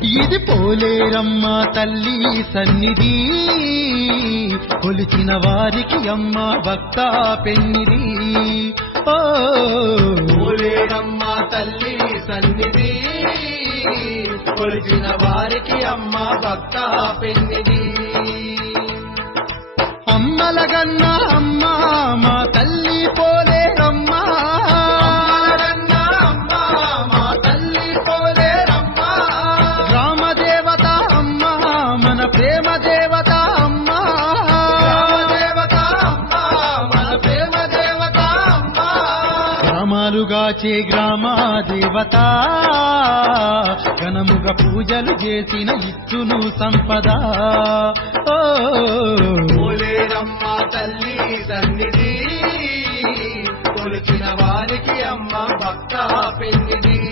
ఇది పోలేరమ్మ తల్లి సన్నిధి, కొలిచిన వారికి అమ్మ భక్త పెన్నిది. ఓ పోలేరమ్మ తల్లి సన్నిధి, కొలిచిన వారికి అమ్మ భక్త పెన్నిది. అమ్మలగన్న అమ్మ మా తల్లి పోలేరమ్మ, ప్రేమ దేవత అమ్మ, ప్రేమ దేవత అమ్మ, గ్రామాలుగాచే గ్రామ దేవత, ఘనముగా పూజలు చేసిన ఇచ్చును సంపద. ఓ పోలేరమ్మ తల్లి సన్నిధి, కొలిచిన వారికి అమ్మ భక్త పెన్నిది.